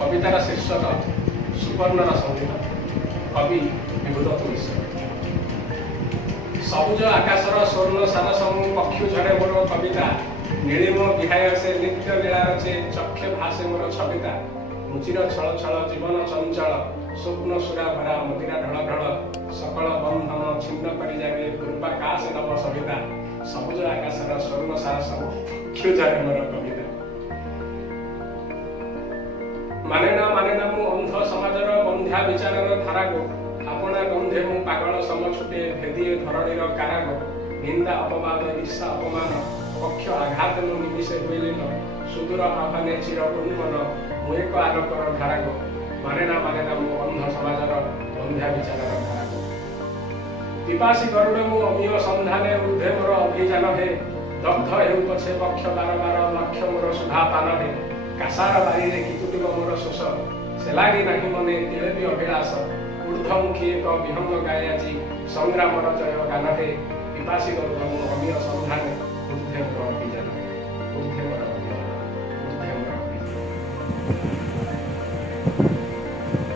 कवितार शीर्षक सुवर्णर संगीत कवि विभूत मिश्र। सबुज आकाशर स्वर्ण सार समूह पक्षु झड़े मोर कविता नीलिम विहाय से नित्य लीला रचे चक्षे भाषे मोर छविता मुचिर छल छल जीवन चंचल स्वप्न सुरा भरा मदिरा ढल ढल सकल बंधन छिन्न करी जागे पूर्वाकाश नव सविता सबुज आकाशर स्वर्ण सार समूह पक्षु झड़े मोर कविता। माने ना मु अंध समाजर बंध्या विचारर धारागो आपना गंधे मु पागल समछुटे भेदिए धरणीर कारागो निंदा अपवाद ईर्षा अपमान पक्ष आघात मु निमिषे हुइलिन सुदूर आह्वाने चिर उन्मन मु एक आलोकर धारागो माने ना मु अंध समाजर बंध्या विचारर धारागो। पिपासी गरुड़ मु अमीय संधाने ऊर्ध्वे मोर अभियान हे दग्ध हेउ पछे पक्ष बार बार लक्ष्य मोर सुधा पान हे कासार बारी रे कितुटिब मोर शोष सेलागी नाही मने तिले भी अभिलाष ऊर्ध्वमुखी एक विहंग गायाजी संग्रामर जय गान हे पिपासी गरुड़ मु अमीय संधाने ऊर्ध्वे मोर अभियान ऊर्ध्वे मोर अभियान ऊर्ध्वे मोर अभियान।